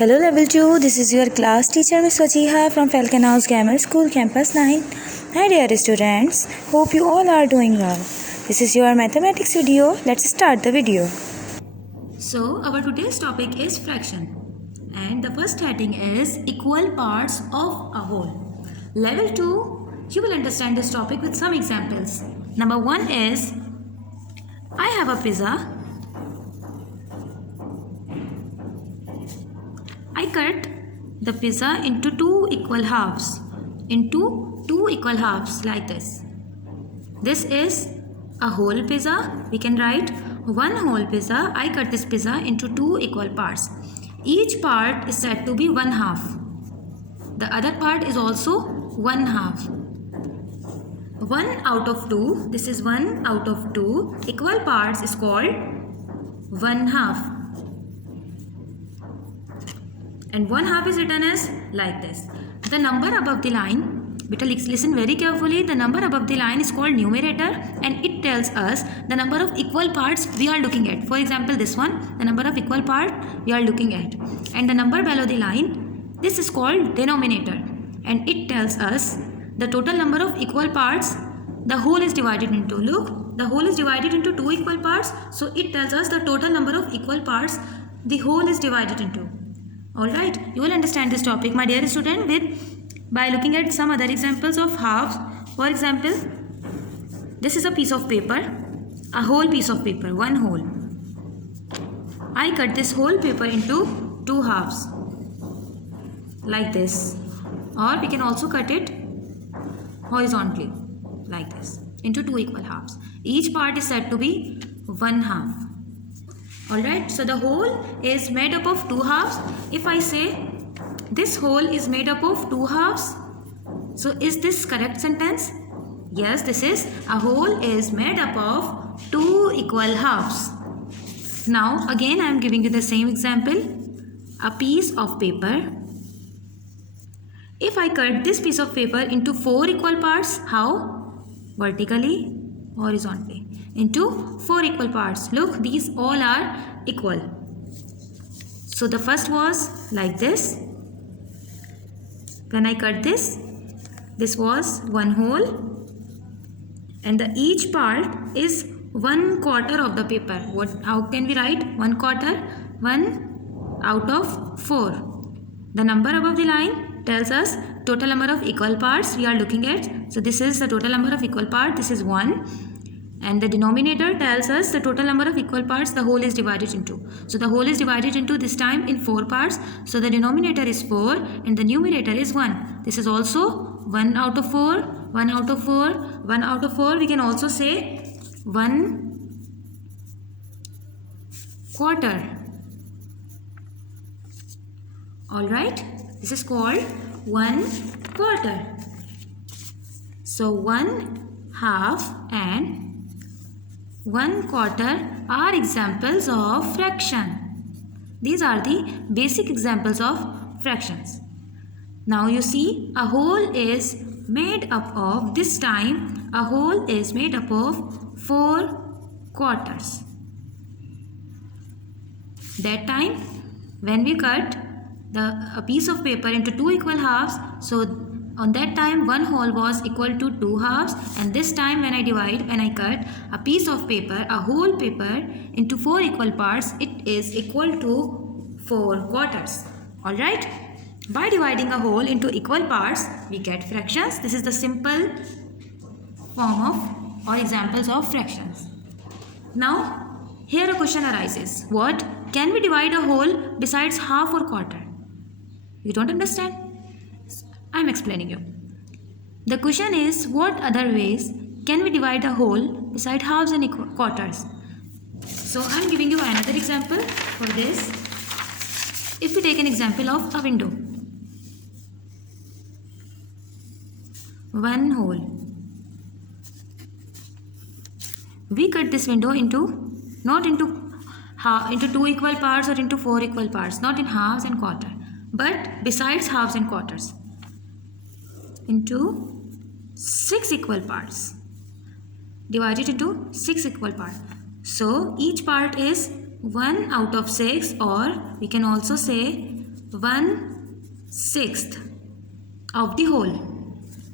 Hello Level 2, this is your class teacher Miss Wajiha from Falcon House Grammar School Campus 9. Hi dear students, hope you all are doing well. This is your mathematics video. Let's start the video. So our today's topic is fraction and the first heading is equal parts of a whole. Level 2, you will understand this topic with some examples. Number 1 is I have a pizza. I cut the pizza into two equal halves. Like this. This is a whole pizza. We can write one whole pizza. I cut this pizza into two equal parts. Each part is said to be one half. The other part is also one half. 1 out of 2. This is 1 out of 2 equal parts is called one half. And one half is written as like this. The number above the line, listen very carefully, the number above the line is called numerator and it tells us the number of equal parts we are looking at. For example, this one, the number of equal part we are looking at. And the number below the line, this is called denominator and it tells us the total number of equal parts the whole is divided into. Look, the whole is divided into two equal parts, so it tells us the total number of equal parts the whole is divided into. Alright, you will understand this topic, my dear student, by looking at some other examples of halves. For example, this is a piece of paper, a whole piece of paper, one whole. I cut this whole paper into two halves, like this. Or we can also cut it horizontally, like this, into two equal halves. Each part is said to be one half. Alright, so the whole is made up of two halves. If I say this whole is made up of two halves, so is this correct sentence? Yes, this is a whole is made up of two equal halves. Now again I am giving you the same example. A piece of paper. If I cut this piece of paper into four equal parts, how? Vertically, horizontally, into four equal parts. Look, these all are equal. So the first was like this. When I cut this was one whole and each part is 1/4 of the paper. How can we write 1/4? 1 out of 4. The number above the line tells us total number of equal parts we are looking at. So this is the total number of equal parts. This is 1. And the denominator tells us the total number of equal parts the whole is divided into. So the whole is divided into this time in 4 parts. So the denominator is 4 and the numerator is 1. This is also 1 out of 4, 1 out of 4, 1 out of 4. We can also say 1/4. Alright, this is called 1/4. So 1/2 and 1/4 are examples of fraction. These are the basic examples of fractions. Now you see a whole is made up of, this time a whole is made up of 4/4. That time when we cut a piece of paper into two equal halves, so on that time one whole was equal to two halves, and this time when I cut a piece of paper, a whole paper, into four equal parts, it is equal to 4/4. Alright, by dividing a whole into equal parts we get fractions. This is the simple form of or examples of fractions. Now here a question arises, what can we divide a whole besides half or quarter? You don't understand? I am explaining you. The question is, what other ways can we divide a whole beside halves and quarters? So I am giving you another example for this. If we take an example of a window, one whole. We cut this window not into two equal parts or into four equal parts, not in halves and quarter, but besides halves and quarters, into 6 equal parts, divided into 6 equal parts. So each part is 1 out of 6, or we can also say 1/6 of the whole.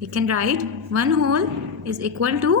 We can write 1 whole is equal to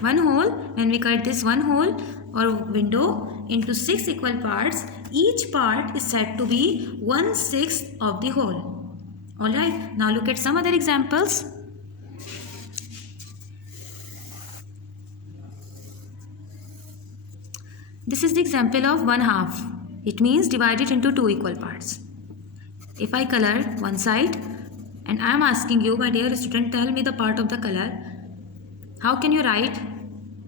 1 whole. When we cut this 1 hole or window into 6 equal parts, each part is said to be 1/6 of the whole. Alright, now look at some other examples. This is the example of 1/2. It means divide it into 2 equal parts. If I color one side and I am asking you, my dear student, tell me the part of the color. How can you write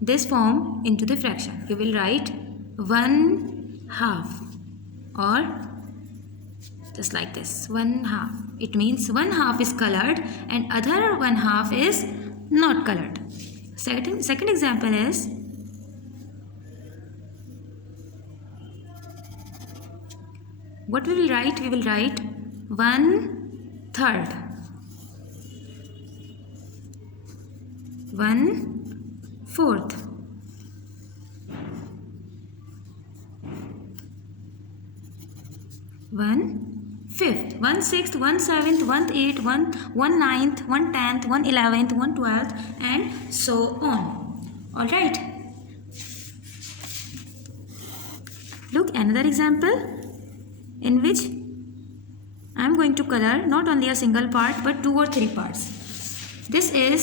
this form into the fraction? You will write 1/2 or just like this, 1/2. It means 1/2 is colored and other 1/2 is not colored. Second example is what we will write? We will write 1/3, 1/4, 1/5, 1/6, 1/7, 1/8, 1/9, 1/10, 1/11, 1/12 and so on. Alright. Look, another example in which I am going to color not only a single part but 2 or 3 parts. This is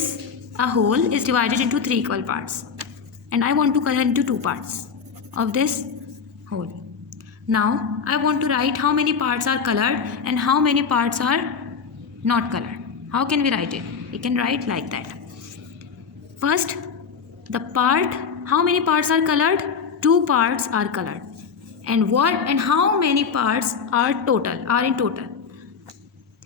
a whole is divided into 3 equal parts and I want to color into 2 parts of this whole. Now I want to write how many parts are colored and how many parts are not colored. How can we write it? We can write like that. First, the part, how many parts are colored? 2 parts are colored. And how many parts are in total?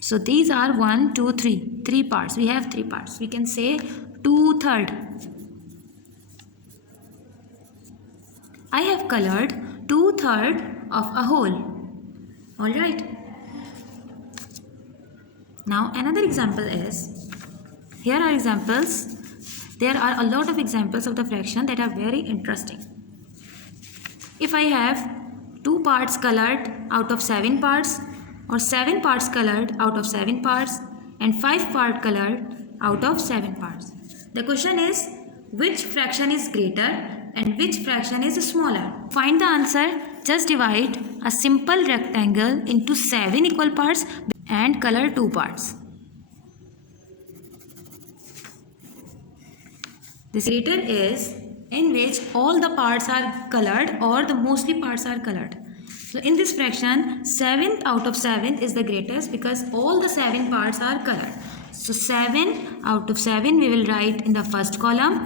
So these are 1, 2, 3. 3 parts. We have 3 parts. We can say 2/3. I have colored 2/3 of a whole. Alright. Now another example is, here are examples. There are a lot of examples of the fraction that are very interesting. If I have 2 parts colored out of 7 parts or 7 parts colored out of 7 parts and 5 parts colored out of 7 parts. The question is, which fraction is greater and which fraction is smaller? Find the answer. Just divide a simple rectangle into 7 equal parts and color 2 parts. This greater is in which all the parts are colored or the mostly parts are colored. So in this fraction, 7th out of 7 is the greatest because all the 7 parts are colored. So 7 out of 7 we will write in the first column.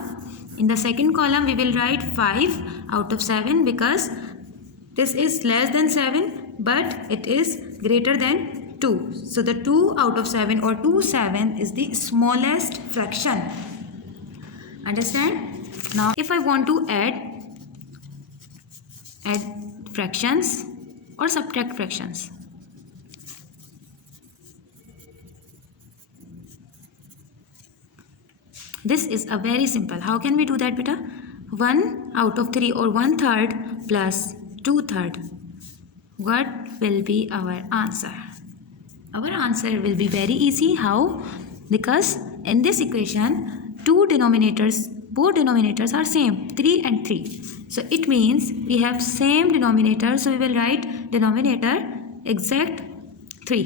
In the second column we will write 5 out of 7 because this is less than 7 but it is greater than 2. So the 2 out of 7 or 2/7 is the smallest fraction. Understand? Now if I want to add fractions or subtract fractions, this is a very simple. How can we do that, beta? 1 out of 3 or 1/3 plus 2/3. What will be our answer? Our answer will be very easy. How? Because in this equation, both denominators are same, 3 and 3. So it means we have same denominator. So we will write denominator exact 3.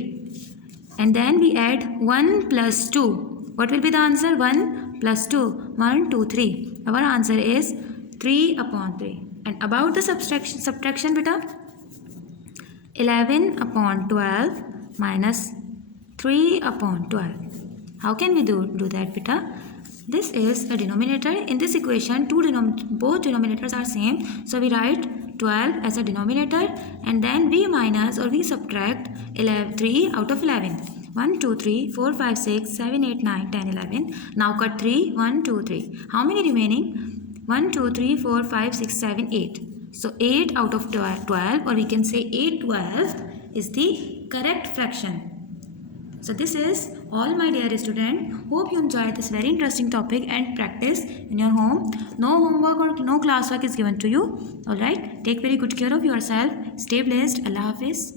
And then we add 1 plus 2. What will be the answer? 1 plus 2. 1, 2, 3. Our answer is 3/3. And about the subtraction beta, 11/12 minus 3/12. How can we do that, beta? This is a denominator. In this equation, both denominators are same. So we write 12 as a denominator and then we minus or we subtract 3 out of 11. 1, 2, 3, 4, 5, 6, 7, 8, 9, 10, 11. Now cut 3, 1, 2, 3. How many remaining? 1, 2, 3, 4, 5, 6, 7, 8. So 8 out of 12 or we can say 8/12 is the correct fraction. So this is all, my dear student. Hope you enjoyed this very interesting topic and practice in your home. No homework or no classwork is given to you. Alright. Take very good care of yourself. Stay blessed. Allah Hafiz.